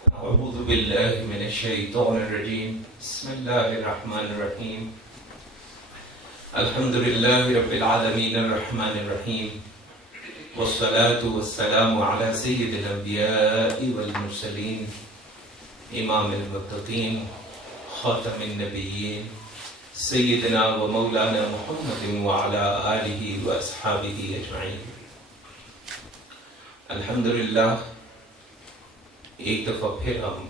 أعوذ بالله من الشيطان الرجيم بسم الله الرحمن الرحيم الحمد لله رب العالمين الرحمن الرحيم والصلاة والسلام على سيد الأنبياء والمرسلين إمام المتقين خاتم النبيين سيدنا ومولانا محمد وعلى آله وأصحابه أجمعين. الحمدللہ ایک دفعہ پھر ہم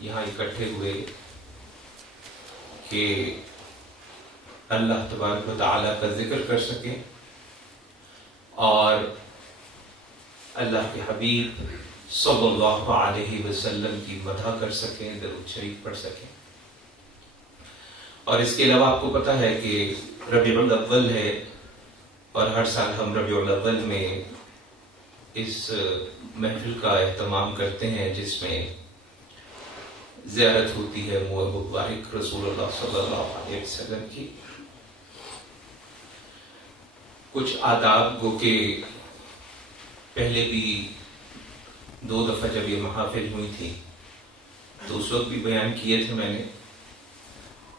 یہاں اکٹھے ہوئے کہ اللہ تبارک و تعالیٰ کا ذکر کر سکیں اور اللہ کے حبیب صلی اللہ علیہ وسلم کی مدح کر سکیں، درود شریف پڑھ سکیں. اور اس کے علاوہ آپ کو پتہ ہے کہ ربیع الاول ہے اور ہر سال ہم ربیع الاول میں اس محفل کا اہتمام کرتے ہیں جس میں زیارت ہوتی ہے مبارک رسول اللہ صلی اللہ علیہ وسلم کی. کچھ آداب گو کہ پہلے بھی 2 دفعہ جب یہ محافل ہوئی تھی تو اس وقت بھی بیان کیے تھے میں نے،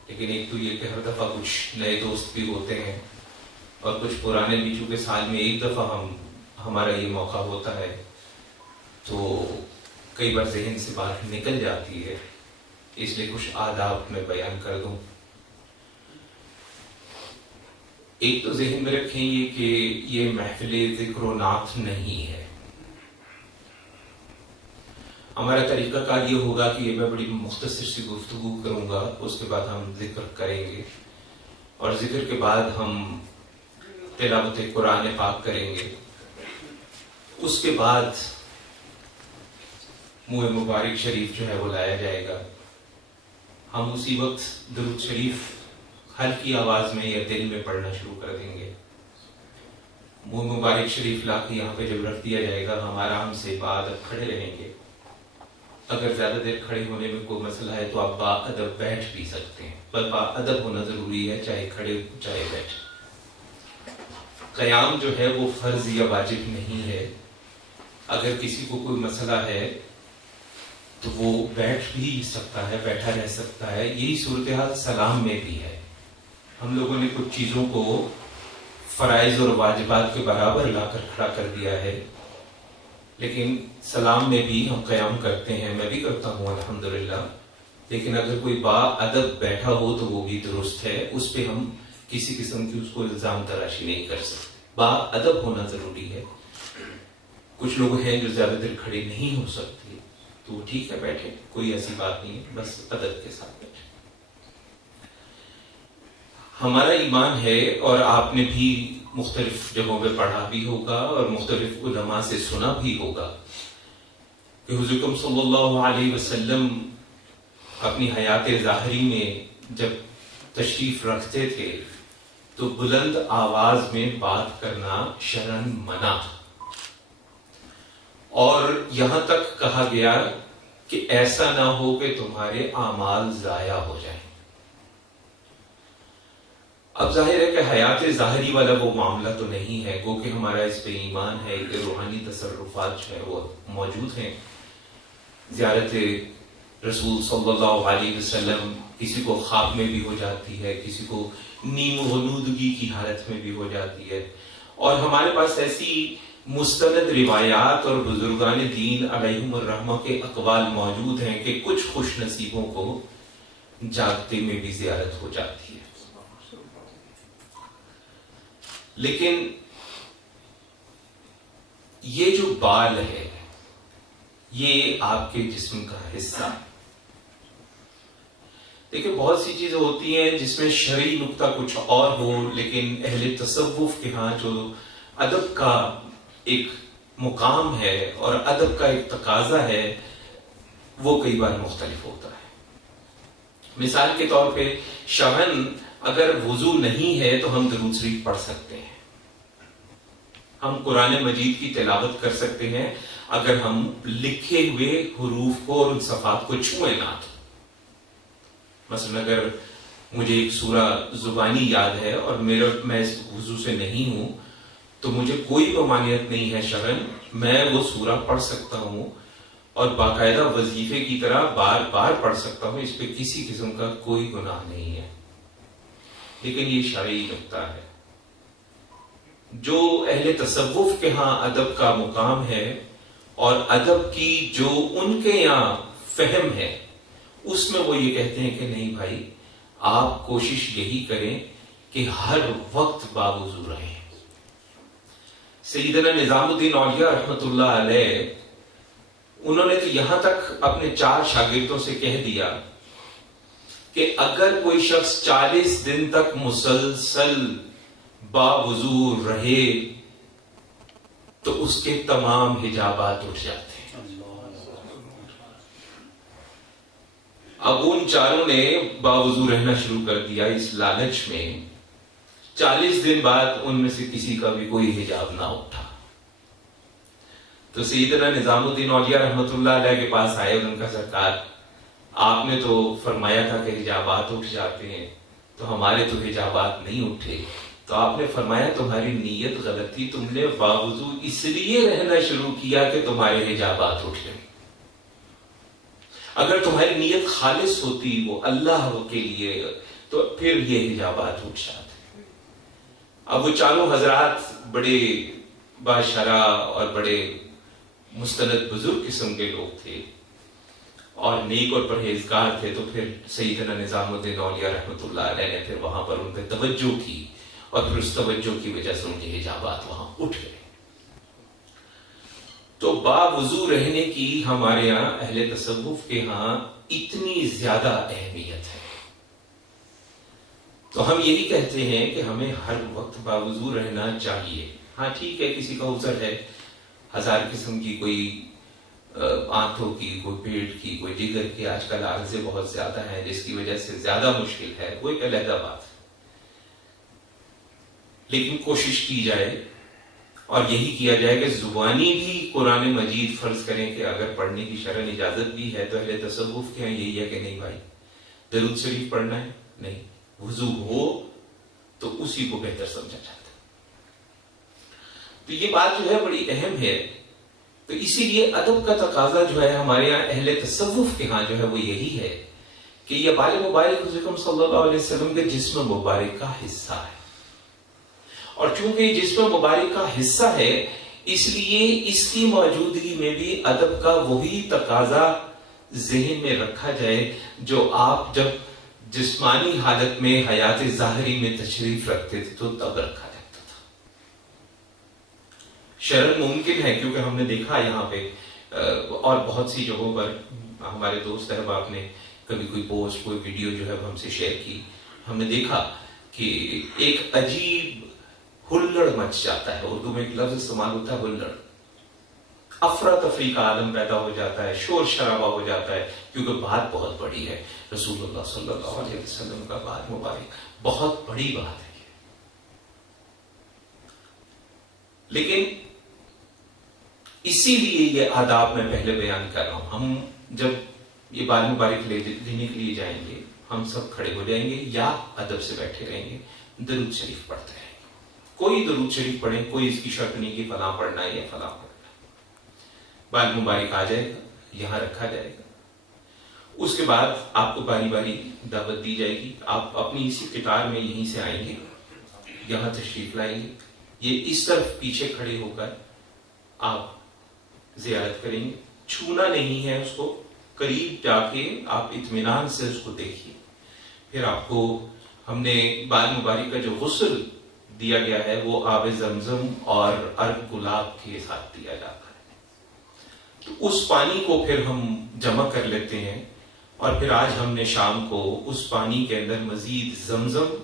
لیکن ایک تو یہ کہ ہر دفعہ کچھ نئے دوست بھی ہوتے ہیں اور کچھ پرانے بھی، چونکہ سال میں ایک دفعہ ہمارا یہ موقع ہوتا ہے تو کئی بار ذہن سے بات نکل جاتی ہے، اس لیے کچھ آداب میں بیان کر دوں. ایک تو ذہن میں رکھیں یہ کہ یہ محفل ذکر و نعت نہیں ہے. ہمارا طریقہ کار یہ ہوگا کہ یہ میں بڑی مختصر سی گفتگو کروں گا، اس کے بعد ہم ذکر کریں گے اور ذکر کے بعد ہم تلاوت قرآن پاک کریں گے. اس کے بعد منہ مبارک شریف جو ہے وہ لایا جائے گا. ہم اسی وقت درود شریف ہلکی آواز میں یا دل میں پڑھنا شروع کر دیں گے. منہ مبارک شریف لا کے یہاں پہ جب رکھ دیا جائے گا ہم آرام سے باادب کھڑے رہیں گے. اگر زیادہ دیر کھڑے ہونے میں کوئی مسئلہ ہے تو آپ باادب بیٹھ بھی سکتے ہیں، پر باادب ہونا ضروری ہے، چاہے کھڑے چاہے بیٹھے. قیام جو ہے وہ فرض یا واجب نہیں ہے. اگر کسی کو کوئی مسئلہ ہے تو وہ بیٹھ بھی سکتا ہے، بیٹھا رہ سکتا ہے. یہی صورتحال سلام میں بھی ہے. ہم لوگوں نے کچھ چیزوں کو فرائض اور واجبات کے برابر لا کر کھڑا کر دیا ہے، لیکن سلام میں بھی ہم قیام کرتے ہیں، میں بھی کرتا ہوں الحمدللہ. لیکن اگر کوئی با ادب بیٹھا ہو تو وہ بھی درست ہے، اس پہ ہم کسی قسم کی اس کو الزام تراشی نہیں کر سکتے. با ادب ہونا ضروری ہے. کچھ لوگ ہیں جو زیادہ دیر کھڑے نہیں ہو سکتے تو ٹھیک ہے، بیٹھے، کوئی ایسی بات نہیں ہے، بس ادب کے ساتھ بیٹھے. ہمارا ایمان ہے اور آپ نے بھی مختلف جگہوں پہ پڑھا بھی ہوگا اور مختلف علماء سے سنا بھی ہوگا کہ حضور صلی اللہ علیہ وسلم اپنی حیات ظاہری میں جب تشریف رکھتے تھے تو بلند آواز میں بات کرنا شرعاً منع، اور یہاں تک کہا گیا کہ ایسا نہ ہو کہ تمہارے اعمال ضائع ہو جائیں. اب ظاہر ہے کہ حیات ظاہری والا وہ معاملہ تو نہیں ہے، گو کہ ہمارا اس پہ ایمان ہے کہ روحانی تصرفات جو ہے وہ موجود ہیں. زیارت رسول صلی اللہ علیہ وسلم کسی کو خواب میں بھی ہو جاتی ہے، کسی کو نیم غنودگی کی حالت میں بھی ہو جاتی ہے. اور ہمارے پاس ایسی مستند روایات اور بزرگان دین علیہم الرحمہ کے اقوال موجود ہیں کہ کچھ خوش نصیبوں کو جاگتے میں بھی زیارت ہو جاتی ہے. لیکن یہ جو بال ہے یہ آپ کے جسم کا حصہ ہے. دیکھیں بہت سی چیزیں ہوتی ہیں جس میں شرعی نقطہ کچھ اور ہو، لیکن اہل تصوف کے ہاں جو ادب کا ایک مقام ہے اور ادب کا ایک تقاضا ہے وہ کئی بار مختلف ہوتا ہے. مثال کے طور پہ شرعاً اگر وضو نہیں ہے تو ہم درود شریف پڑھ سکتے ہیں، ہم قرآن مجید کی تلاوت کر سکتے ہیں اگر ہم لکھے ہوئے حروف کو اور ان صفحات کو چھوئیں نہ تو. مثلا اگر مجھے ایک سورہ زبانی یاد ہے اور میں اس وضو سے نہیں ہوں تو مجھے کوئی ممانعت نہیں ہے شرعاً، میں وہ سورہ پڑھ سکتا ہوں اور باقاعدہ وظیفے کی طرح بار بار پڑھ سکتا ہوں، اس پہ کسی قسم کا کوئی گناہ نہیں ہے۔ لیکن یہ شرعی نکتہ ہے۔ جو اہل تصوف کے ہاں ادب کا مقام ہے اور ادب کی جو ان کے یہاں فہم ہے، اس میں وہ یہ کہتے ہیں کہ نہیں بھائی، آپ کوشش یہی کریں کہ ہر وقت باوضو رہیں۔ سیدنا نظام الدین اولیاء رحمت اللہ علیہ، انہوں نے تو یہاں تک اپنے 4 شاگردوں سے کہہ دیا کہ اگر کوئی شخص 40 دن تک مسلسل باوضو رہے تو اس کے تمام حجابات اٹھ جاتے ہیں۔ اب ان چاروں نے باوضو رہنا شروع کر دیا اس لالچ میں، 40 دن بعد ان میں سے کسی کا بھی کوئی حجاب نہ اٹھا۔ تو سیدنا نظام الدین اولیاء رحمت اللہ علیہ کے پاس آئے اور ان کا سرکار، آپ نے تو فرمایا تھا کہ حجابات اٹھ جاتے ہیں، تو ہمارے تو حجابات نہیں اٹھے۔ تو آپ نے فرمایا تمہاری نیت غلط تھی، تم نے باوضو اس لیے رہنا شروع کیا کہ تمہارے حجابات اٹھ جائیں۔ اگر تمہاری نیت خالص ہوتی وہ اللہ کے لیے، تو پھر یہ حجابات اٹھ جاتے۔ اب وہ چاروں حضرات بڑے باشرع اور بڑے مستند بزرگ قسم کے لوگ تھے اور نیک اور پرہیزگار تھے، تو پھر سیدنا نظام الدین اولیاء رحمت اللہ علیہ نے پھر وہاں پر ان پہ توجہ کی، اور پھر اس توجہ کی وجہ سے ان کے حجابات وہاں اٹھ گئے۔ تو باوضو رہنے کی ہمارے ہاں اہل تصوف کے ہاں اتنی زیادہ اہمیت ہے۔ تو ہم یہی کہتے ہیں کہ ہمیں ہر وقت باوضو رہنا چاہیے۔ ہاں ٹھیک ہے، کسی کا عذر ہے، 1000 قسم کی، کوئی آنکھوں کی، کوئی پیٹ کی، کوئی جگر کی، آج کل عارضے بہت زیادہ ہیں جس کی وجہ سے زیادہ مشکل ہے، وہ ایک علیحدہ بات ہے۔ لیکن کوشش کی جائے اور یہی کیا جائے کہ زبانی بھی قرآن مجید فرض کریں کہ اگر پڑھنے کی شرعن اجازت بھی ہے تو اہل تصوف کے یہاں یہی ہے کہ نہیں بھائی، درود شریف پڑھنا ہے، نہیں، وضو ہو تو اسی کو بہتر سمجھا جاتا ہے۔ تو یہ بات جو ہے بڑی اہم ہے۔ تو اسی لیے ادب کا تقاضا جو ہے ہمارے یہاں اہل تصوف کے ہاں جو ہے وہ یہی ہے کہ یہ بال مبارک حضور صلی اللہ علیہ وسلم کے جسم مبارک کا حصہ ہے، اور چونکہ یہ جسم مبارک کا حصہ ہے اس لیے اس کی موجودگی میں بھی ادب کا وہی تقاضا ذہن میں رکھا جائے جو آپ جب جسمانی حالت میں حیات ظاہری میں تشریف رکھتے تھے تو تب رکھا جاتا تھا۔ شرعاً ممکن ہے، کیونکہ ہم نے دیکھا یہاں پہ اور بہت سی جگہوں پر ہمارے دوست احباب نے کبھی کوئی پوسٹ، کوئی ویڈیو جو ہے ہم سے شیئر کی، ہم نے دیکھا کہ ایک عجیب ہلڑ مچ جاتا ہے۔ اردو میں ایک لفظ استعمال ہوتا ہے ہلڑ، افراتفری کا عالم پیدا ہو جاتا ہے، شور شرابہ ہو جاتا ہے، کیونکہ بات بہت بڑی ہے۔ رسول اللہ صلی اللہ علیہ وسلم کا بات مبارک بہت بڑی بات ہے۔ لیکن اسی لیے یہ آداب میں پہلے بیان کر رہا ہوں۔ ہم جب یہ بال مبارک لینے کے لیے جائیں گے، ہم سب کھڑے ہو جائیں گے یا ادب سے بیٹھے رہیں گے، درود شریف پڑھتے رہیں گے۔ کوئی درود شریف پڑھیں، کوئی اس کی شرط نہیں کہ فلاں پڑھنا ہے یا فلاں پڑھنا ہے۔ بال مبارک آ جائے گا، یہاں رکھا جائے گا، اس کے بعد آپ کو باری باری دعوت دی جائے گی، آپ اپنی اسی قطار میں یہیں سے آئیں گے، یہاں تشریف لائیں گے، یہ اس طرف پیچھے کھڑے ہو کر آپ زیارت کریں گے۔ چھونا نہیں ہے اس کو، قریب جا کے آپ اطمینان سے اس کو دیکھیے۔ پھر آپ کو ہم نے بال مبارک کا جو غسل دیا گیا ہے وہ آب زمزم اور ارگ گلاب کے ساتھ دیا جاتا ہے۔ تو اس پانی کو پھر ہم جمع کر لیتے ہیں، اور پھر آج ہم نے شام کو اس پانی کے اندر مزید زمزم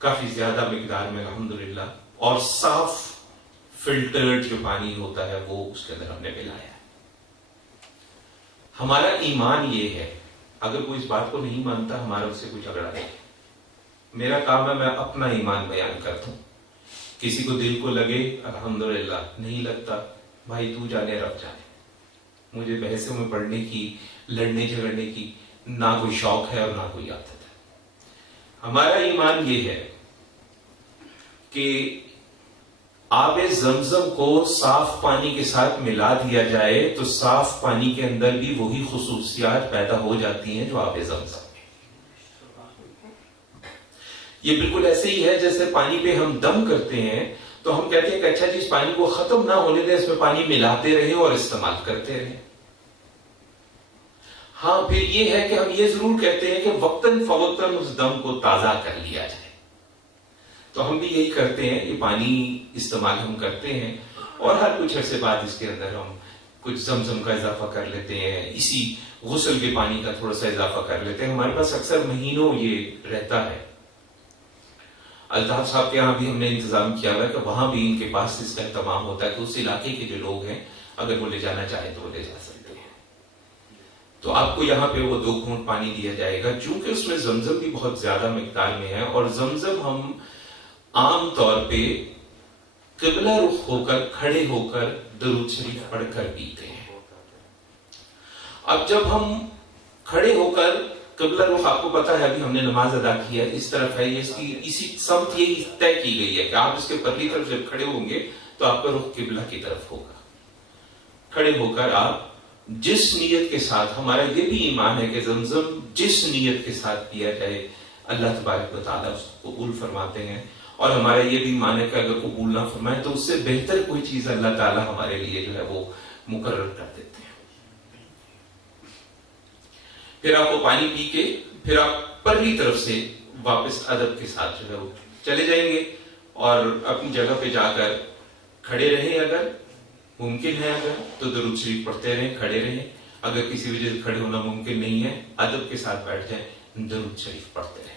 کافی زیادہ مقدار میں الحمدللہ اور صاف فلٹرڈ جو پانی ہوتا ہے وہ اس کے اندر ہم نے ملایا ہے۔ ہمارا ایمان یہ ہے، اگر کوئی اس بات کو نہیں مانتا ہمارا اس سے کوئی جھگڑا نہیں ہے۔ میرا کام ہے میں اپنا ایمان بیان کرتا ہوں، کسی کو دل کو لگے الحمدللہ، نہیں لگتا بھائی تو جانے رب جانے۔ مجھے بحثوں میں پڑھنے کی، لڑنے جھگڑنے کی نہ کوئی شوق ہے اور نہ کوئی عادت ہے۔ ہمارا ایمان یہ ہے کہ آب زمزم کو صاف پانی کے ساتھ ملا دیا جائے تو صاف پانی کے اندر بھی وہی خصوصیات پیدا ہو جاتی ہیں جو آب زمزم میں. یہ بالکل ایسے ہی ہے جیسے پانی پہ ہم دم کرتے ہیں تو ہم کہتے ہیں کہ اچھا جی اس پانی کو ختم نہ ہونے دیں، اس میں پانی ملاتے رہیں اور استعمال کرتے رہیں. ہاں پھر یہ ہے کہ ہم یہ ضرور کہتے ہیں کہ وقتاً فوقتاً اس دم کو تازہ کر لیا جائے. تو ہم بھی یہی کرتے ہیں، یہ پانی استعمال ہم کرتے ہیں اور ہر کچھ عرصے بعد اس کے اندر ہم کچھ زمزم کا اضافہ کر لیتے ہیں، اسی غسل کے پانی کا تھوڑا سا اضافہ کر لیتے ہیں. ہمارے پاس اکثر مہینوں یہ رہتا ہے. الطاف صاحب کے یہاں بھی ہم نے انتظام کیا ہوا ہے کہ وہاں بھی ان کے پاس اس کا اہتمام ہوتا ہے کہ اس علاقے کے جو لوگ ہیں اگر وہ لے جانا چاہیں تو وہ لے جا سکتے ہیں. تو آپ کو یہاں پہ وہ 2 گھونٹ پانی دیا جائے گا. چونکہ اس میں زمزم بھی بہت زیادہ مقدار میں ہے اور زمزم ہم عام طور پہ قبلہ رخ ہو کر کھڑے ہو کر درود شریف پڑھ کر پیتے ہیں. اب جب ہم کھڑے ہو کر قبلہ رخ، آپ کو پتا ہے ابھی ہم نے نماز ادا کی ہے، اس طرف ہے، اس کی اسی سمت یہی طے کی گئی ہے کہ آپ اس کے پرلی طرف جب کھڑے ہوں گے تو آپ کا رخ قبلہ کی طرف ہوگا. کھڑے ہو کر آپ جس نیت کے ساتھ، ہمارا یہ بھی ایمان ہے کہ زمزم جس نیت کے ساتھ پیا جائے اللہ تبارک و تعالیٰ اس کو قبول فرماتے ہیں. اور ہمارا یہ بھی ایمان ہے کہ اگر قبول نہ فرمائے تو اس سے بہتر کوئی چیز اللہ تعالیٰ ہمارے لیے جو ہے وہ مقرر کر دیتے ہیں. پھر آپ وہ پانی پی کے پھر آپ پرلی طرف سے واپس ادب کے ساتھ جو ہے وہ چلے جائیں گے اور اپنی جگہ پہ جا کر کھڑے رہیں. اگر ممکن ہے اگر تو درود شریف پڑھتے رہیں، کھڑے رہیں. اگر کسی وجہ سے کھڑے ہونا ممکن نہیں ہے ادب کے ساتھ بیٹھ جائیں، درود شریف پڑھتے رہیں.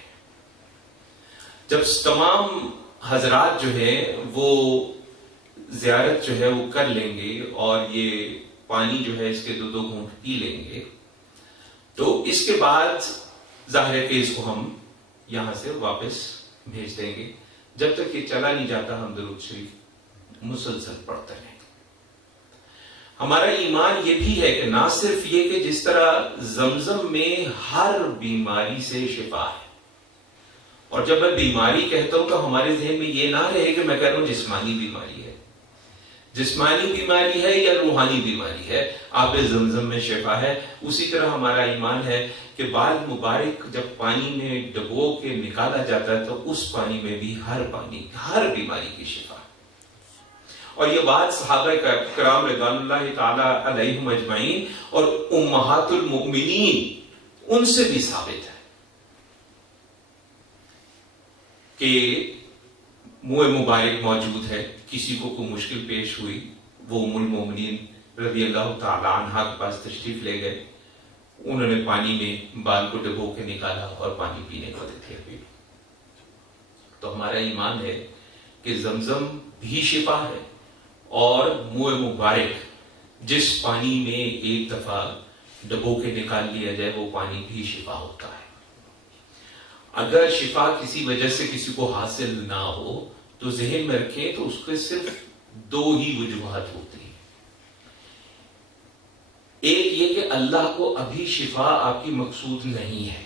جب تمام حضرات جو ہے وہ زیارت جو ہے وہ کر لیں گے اور یہ پانی جو ہے اس کے 2 گھونٹ پی لیں گے تو اس کے بعد ظاہر ہے کہ اس کو ہم یہاں سے واپس بھیج دیں گے. جب تک یہ چلا نہیں جاتا ہم درود شریف مسلسل پڑھتے رہیں. ہمارا ایمان یہ بھی ہے کہ نہ صرف یہ کہ جس طرح زمزم میں ہر بیماری سے شفا ہے، اور جب میں بیماری کہتا ہوں تو ہمارے ذہن میں یہ نہ رہے کہ میں کہہ رہا ہوں جسمانی بیماری ہے. جسمانی بیماری ہے یا روحانی بیماری ہے، آب زمزم میں شفا ہے. اسی طرح ہمارا ایمان ہے کہ بال مبارک جب پانی میں ڈبو کے نکالا جاتا ہے تو اس پانی میں بھی ہر بیماری کی شفا. اور یہ بات صحابہ کرام رضوان اللہ تعالی علیہم اجمعین اور امہات المؤمنین ان سے بھی ثابت ہے کہ منہ مبارک موجود ہے. کسی کو کوئی مشکل پیش ہوئی، وہ ام المومنین رضی اللہ تعالی عنہا کے پاس تشریف لے گئے، انہوں نے پانی میں بال کو ڈبو کے نکالا اور پانی پینے کو دے. تو ہمارا ایمان ہے کہ زمزم بھی شفا ہے اور منہ مبارک جس پانی میں ایک دفعہ ڈبو کے نکال لیا جائے وہ پانی بھی شفا ہوتا ہے. اگر شفا کسی وجہ سے کسی کو حاصل نہ ہو تو ذہن میں رکھیں تو اس کے صرف 2 ہی وجوہات ہوتی ہیں. ایک یہ کہ اللہ کو ابھی شفا آپ کی مقصود نہیں ہے،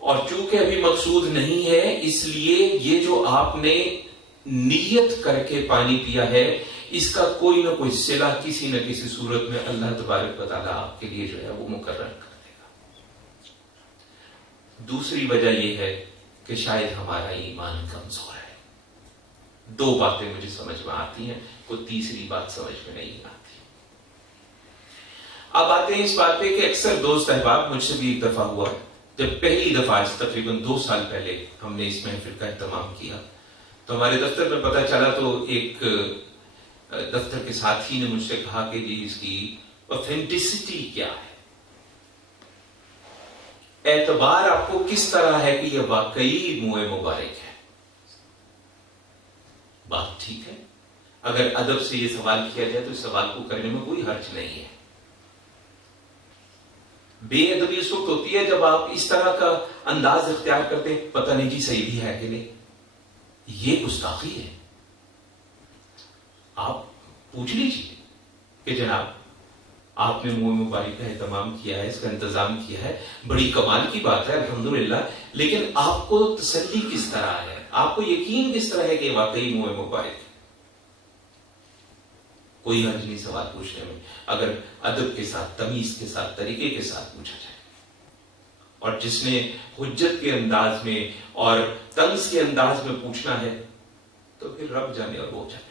اور چونکہ ابھی مقصود نہیں ہے اس لیے یہ جو آپ نے نیت کر کے پانی پیا ہے اس کا کوئی نہ کوئی صلہ کسی نہ کسی صورت میں اللہ تبارک و تعالیٰ آپ کے لیے جو ہے وہ مقرر کر دے گا. دوسری وجہ یہ ہے کہ شاید ہمارا ایمان کمزور ہے. 2 باتیں مجھے سمجھ میں آتی ہیں، کوئی تیسری بات سمجھ میں نہیں آتی. اب آتے ہیں اس بات پہ کہ اکثر دوست احباب، مجھ سے بھی ایک دفعہ ہوا جب پہلی دفعہ تقریباً 2 سال پہلے ہم نے اس محفل کا اہتمام کیا تو ہمارے دفتر میں پتہ چلا تو ایک دفتر کے ساتھی نے مجھ سے کہا کہ جی اس کی اوتھینٹسٹی کیا ہے، اعتبار آپ کو کس طرح ہے کہ یہ واقعی منہ مبارک ہے. بات ٹھیک ہے، اگر ادب سے یہ سوال کیا جائے تو اس سوال کو کرنے میں کوئی حرج نہیں ہے. بے ادبی اس وقت ہوتی ہے جب آپ اس طرح کا انداز اختیار کرتے ہیں، پتہ نہیں جی صحیح بھی ہے کہ نہیں. یہ گستاخی ہے. آپ پوچھ لیجیے کہ جناب آپ نے منہ مبارک کا اہتمام کیا ہے، اس کا انتظام کیا ہے، بڑی کمال کی بات ہے الحمدللہ، لیکن آپ کو تسلی کس طرح ہے؟ آپ کو یقین کس طرح ہے کہ واقعی منہ مبارک ہے؟ کوئی حرج نہیں سوال پوچھنے میں، اگر ادب کے ساتھ، تمیز کے ساتھ، طریقے کے ساتھ پوچھا جائے۔ اور جس نے حجت کے انداز میں اور طنز کے انداز میں پوچھنا ہے تو پھر رب جانے اور وہ جانے۔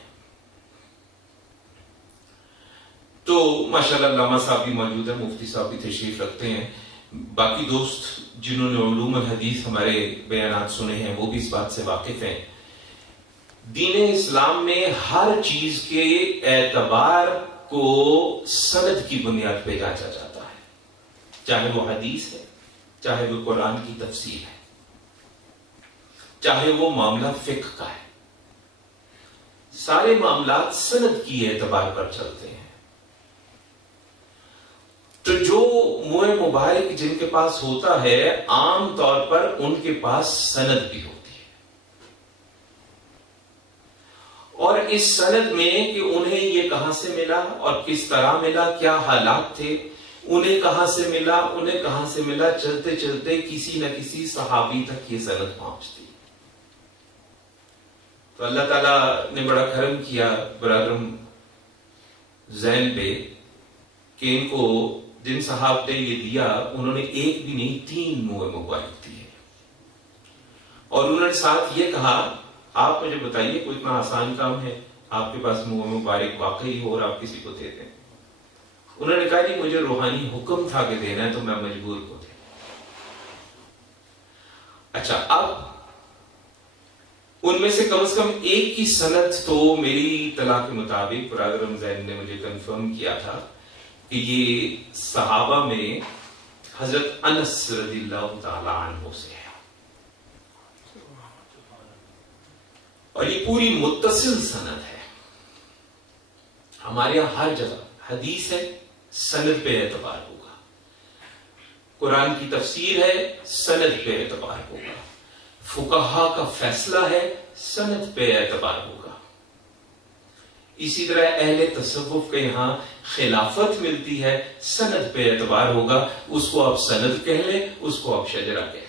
تو ماشاءاللہ علامہ صاحب بھی موجود ہیں، مفتی صاحب بھی تشریف رکھتے ہیں، باقی دوست جنہوں نے علوم الحدیث ہمارے بیانات سنے ہیں وہ بھی اس بات سے واقف ہیں۔ دین اسلام میں ہر چیز کے اعتبار کو سند کی بنیاد پہ جانچا جاتا ہے، چاہے وہ حدیث ہے، چاہے وہ قرآن کی تفسیر ہے، چاہے وہ معاملہ فقہ کا ہے، سارے معاملات سند کی اعتبار پر چلتے ہیں۔ تو جو منہ مبارک جن کے پاس ہوتا ہے عام طور پر ان کے پاس سند بھی ہوتی ہے، اور اس سند میں کہ انہیں یہ کہاں سے ملا اور کس طرح ملا، کیا حالات تھے، انہیں کہاں سے ملا، چلتے چلتے کسی نہ کسی صحابی تک یہ سند پہنچتی۔ تو اللہ تعالیٰ نے بڑا کرم کیا برادرم زین پہ کہ ان کو جن صحابہ نے یہ دیا انہوں نے ایک بھی نہیں 3 منہ مبارک دیے، اور انہوں نے ساتھ یہ کہا آپ مجھے بتائیے کوئی اتنا آسان کام ہے آپ کے پاس منہ مبارک واقعی ہو اور آپ کسی کو دے دیں؟ انہوں نے کہا کہ مجھے روحانی حکم تھا کہ دینا ہے تو میں مجبور کو دے۔ اچھا، اب ان میں سے کم ایک کی سند تو میری اطلاع کے مطابق برادر زین نے مجھے کنفرم کیا تھا کہ یہ صحابہ میں حضرت انس رضی اللہ تعالی عنہ سے ہے، اور یہ پوری متصل سند ہے۔ ہمارے یہاں ہر جگہ حدیث ہے، سند پہ اعتبار ہوگا، قرآن کی تفسیر ہے، سند پہ اعتبار ہوگا، فقہا کا فیصلہ ہے، سند پہ اعتبار ہوگا۔ اسی طرح اہل تصوف کے یہاں خلافت ملتی ہے، سند پہ اعتبار ہوگا، اس کو آپ سند کہہ لیں، اس کو آپ شجرہ کہہ لیں۔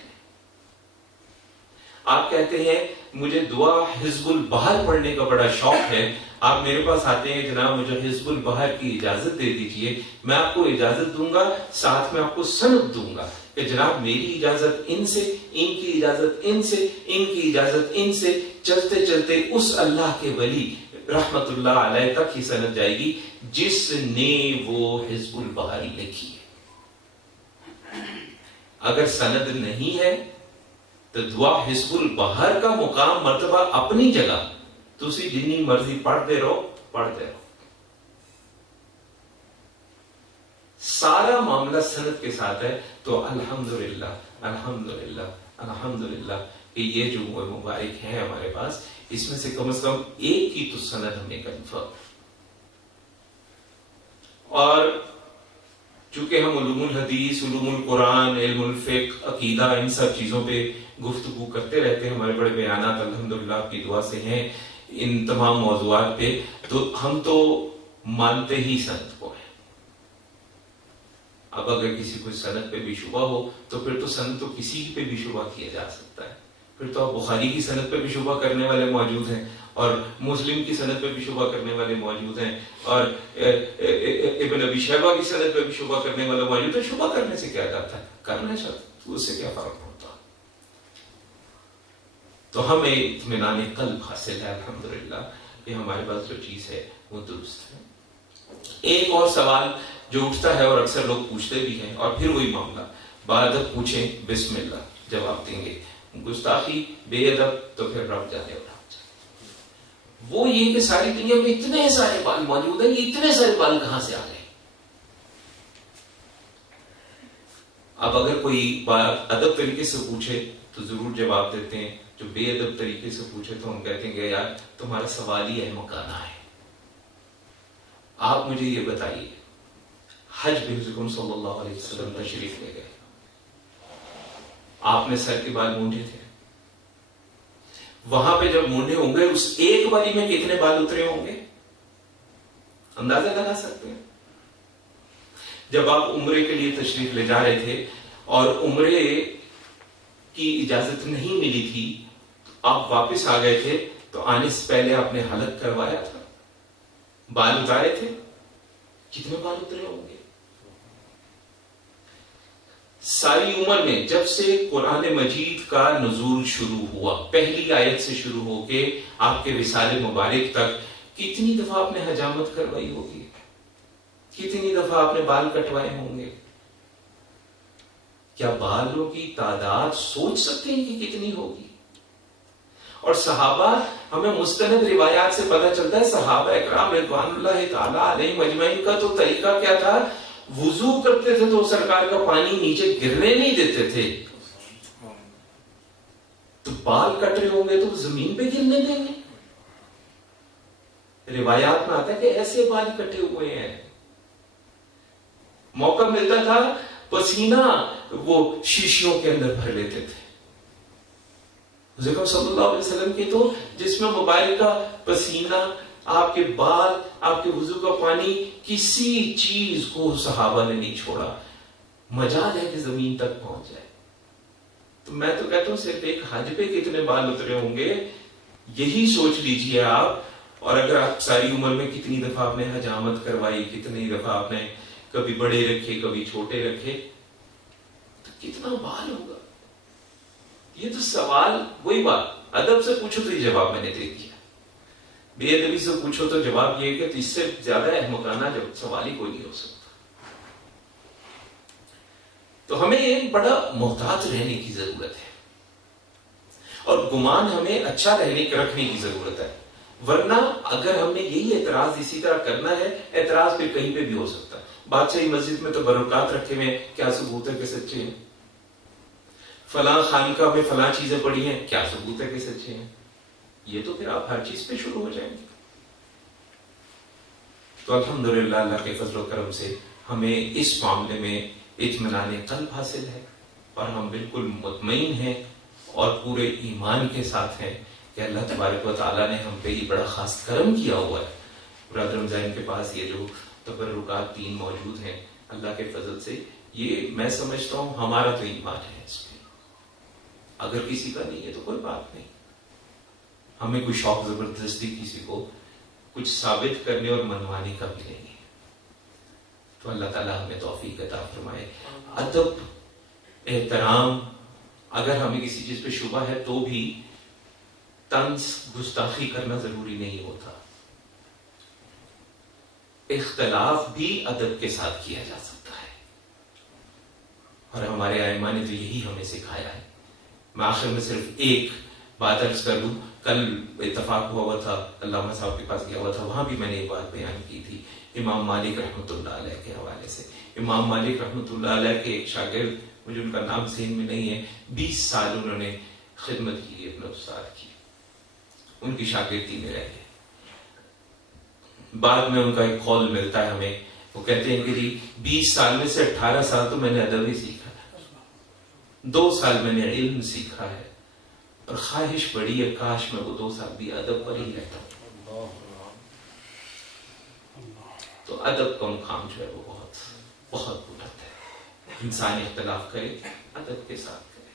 آپ کہتے ہیں مجھے دعا حزب البحر پڑھنے کا بڑا شوق ہے، آپ میرے پاس آتے ہیں جناب مجھے حزب البحر کی اجازت دے دیجئے، میں آپ کو اجازت دوں گا، ساتھ میں آپ کو سند دوں گا کہ جناب میری اجازت ان سے، ان کی اجازت ان سے، ان کی اجازت ان سے، چلتے چلتے اس اللہ کے ولی رحمت اللہ علیہ تک ہی سند جائے گی جس نے وہ حزب البحر لکھی ہے۔ اگر سند نہیں ہے تو دعا حزب البحر کا مقام مرتبہ اپنی جگہ، تو اسی جنی مرضی پڑھتے رہو۔ سارا معاملہ سند کے ساتھ ہے، تو الحمدللہ الحمدللہ الحمدللہ کہ یہ جو مبارک ہیں ہمارے پاس، اس میں سے کم ایک کی تو سند ہمیں کنفرم۔ اور چونکہ ہم علوم الحدیث، علوم القرآن، علم الفقہ، عقیدہ، ان سب چیزوں پہ گفتگو کرتے رہتے ہیں، ہمارے بڑے بیانات الحمدللہ آپ کی دعا سے ہیں ان تمام موضوعات پہ، تو ہم تو مانتے ہی سند کو ہیں۔ اب اگر کسی کو سند پہ بھی شبہ ہو تو پھر تو سند تو کسی پہ بھی شبہ کیا جا سکتا ہے، پھر تو بخاری کی سند پہ بھی شبہ کرنے والے موجود ہیں، اور مسلم کی سند پہ بھی شبہ کرنے والے موجود ہیں، اور ابن ابی شیبہ کی سند پہ بھی شبہ کرنے والے موجود ہیں۔ شبہ کرنے سے کیا جاتا ہے؟ کرنا چاہتا تو اس سے کیا فرق پڑتا؟ تو ہمیں اطمینان قلب حاصل ہے الحمدللہ کہ ہمارے پاس جو چیز ہے وہ درست ہے۔ ایک اور سوال جو اٹھتا ہے اور اکثر لوگ پوچھتے بھی ہیں، اور پھر وہی معاملہ، بادب پوچھیں بسم اللہ جواب دیں گے، گستاخی بے ادب تو پھر رب جانے اور وہ یہ کہ ساری دنیا میں اتنے سارے بال موجود ہیں، یہ اتنے سارے بال کہاں سے آ گئے؟ اب اگر کوئی بات ادب طریقے سے پوچھے تو ضرور جواب دیتے ہیں، جو بے ادب طریقے سے پوچھے تو ہم کہتے ہیں کہ یار تمہارا سوال ہی احمقانہ ہے۔ آپ مجھے یہ بتائیے، حج پہ حضور صلی اللہ علیہ وسلم تشریف لے گئے، آپ نے سر کے بال مونڈے تھے، وہاں پہ جب مونڈے ہوں گے اس ایک باری میں کتنے بال اترے ہوں گے؟ اندازہ لگا سکتے ہیں؟ جب آپ عمرے کے لیے تشریف لے جا رہے تھے اور عمرے کی اجازت نہیں ملی تھی، تو آپ واپس آ گئے تھے تو آنے سے پہلے آپ نے حلق کروایا تھا، بال اتارے تھے، کتنے بال اترے ہوں گے؟ ساری عمر میں جب سے قرآن مجید کا نزول شروع ہوا، پہلی آیت سے شروع ہو کے آپ کے وصال مبارک تک، کتنی دفعہ آپ نے حجامت کروائی ہوگی؟ کتنی دفعہ آپ نے بال کٹوائے ہوں گے؟ کیا بالوں کی تعداد سوچ سکتے ہیں کہ کتنی ہوگی؟ اور صحابہ، ہمیں مستند روایات سے پتہ چلتا ہے صحابہ اکرام رضوان اللہ تعالی علیہم اجمعین کا تو طریقہ کیا تھا، وضو کرتے تھے تو سرکار کا پانی نیچے گرنے نہیں دیتے تھے، تو بال کٹ رہے ہوں گے تو زمین پہ گرنے دیں گے؟ روایات میں آتا ہے کہ ایسے بال کٹے ہوئے ہیں، موقع ملتا تھا پسینہ وہ شیشیوں کے اندر بھر لیتے تھے۔ ذکر صلی اللہ علیہ وسلم کی تو جس میں مبارک کا پسینہ، آپ کے بال، آپ کے وضو کا پانی، کسی چیز کو صحابہ نے نہیں چھوڑا، مجال ہے کہ زمین تک پہنچ جائے۔ تو میں تو کہتا ہوں صرف ایک حج پہ کتنے بال اترے ہوں گے یہی سوچ لیجئے آپ، اور اگر آپ ساری عمر میں کتنی دفعہ آپ نے حجامت کروائی، کتنی دفعہ آپ نے کبھی بڑے رکھے کبھی چھوٹے رکھے، تو کتنا بال ہوگا؟ یہ تو سوال، وہی بات، ادب سے پوچھو تو یہ جواب میں نے دے دیا، بے ادبی سے پوچھو تو جواب یہ کہ اس سے زیادہ احمقانہ جب سوال ہی کوئی نہیں ہو سکتا۔ تو ہمیں بڑا محتاط رہنے کی ضرورت ہے، اور گمان ہمیں اچھا رکھنے کی ضرورت ہے، ورنہ اگر ہم نے یہی اعتراض اسی طرح کرنا ہے، اعتراض پھر کہیں پہ بھی ہو سکتا ہے۔ بادشاہی مسجد میں تو برکات رکھے ہوئے، کیا ثبوت ہے کہ سچے ہیں؟ فلاں خانقاہ میں فلاں چیزیں پڑی ہیں، کیا ثبوت ہے کہ سچے ہیں؟ یہ تو پھر آپ ہر چیز پہ شروع ہو جائیں گے۔ تو الحمدللہ اللہ کے فضل و کرم سے ہمیں اس معاملے میں اطمینان قلب حاصل ہے، اور ہم بالکل مطمئن ہیں اور پورے ایمان کے ساتھ ہیں کہ اللہ تبارک و تعالیٰ نے ہم پہ یہ بڑا خاص کرم کیا ہوا ہے۔ برادر رمضان کے پاس یہ جو تبرکات 3 موجود ہیں اللہ کے فضل سے، یہ میں سمجھتا ہوں ہمارا تو ایمان ہے اس میں، اگر کسی کا نہیں ہے تو کوئی بات نہیں، ہمیں کوئی شوق زبردستی کسی کو کچھ ثابت کرنے اور منوانے کا بھی نہیں ہے۔ تو اللہ تعالیٰ ہمیں توفیق عطا فرمائے۔ ادب، احترام، اگر ہمیں کسی چیز پہ شبہ ہے تو بھی طنز گستاخی کرنا ضروری نہیں ہوتا، اختلاف بھی ادب کے ساتھ کیا جا سکتا ہے، اور ہمارے ائمہ نے تو یہی ہمیں سکھایا ہے۔ میں آخر میں صرف ایک بات عرض کر دوں، کل اتفاق ہوا تھا، علامہ صاحب کے پاس گیا ہوا تھا، وہاں بھی میں نے ایک بات بیان کی تھی امام مالک رحمۃ اللہ علیہ کے حوالے سے۔ امام مالک رحمۃ اللہ علیہ کے ایک شاگرد، مجھے ان کا نام ذہن میں نہیں ہے، 20 سال انہوں نے خدمت کی اپنے استاد کی، ان کی شاگردی میں رہ گئے۔ بعد میں ان کا ایک قول ملتا ہے ہمیں، وہ کہتے ہیں کہ جی 20 سال میں سے 18 سال تو میں نے ادب ہی سیکھا ہے، 2 سال میں نے علم سیکھا ہے، اور خواہش بڑی ہے کاش میں وہ 2 سال بھی ادب پر ہی رہتا ہوں۔ تو ادب کا مقام جو ہے وہ بہت بہت بلند ہے، انسان اختلاف کرے ادب کے ساتھ کرے،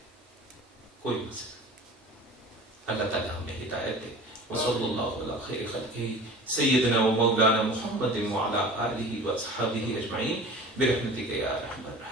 کوئی مسئلہ۔ اللہ تعالیٰ ہمیں ہدایت دے۔ وصلی اللہ علی خیر خلقہ سیدنا و مولانا محمد وعلی آلہ و اصحابہ اجمعین برحمتک یا ارحم الراحمین۔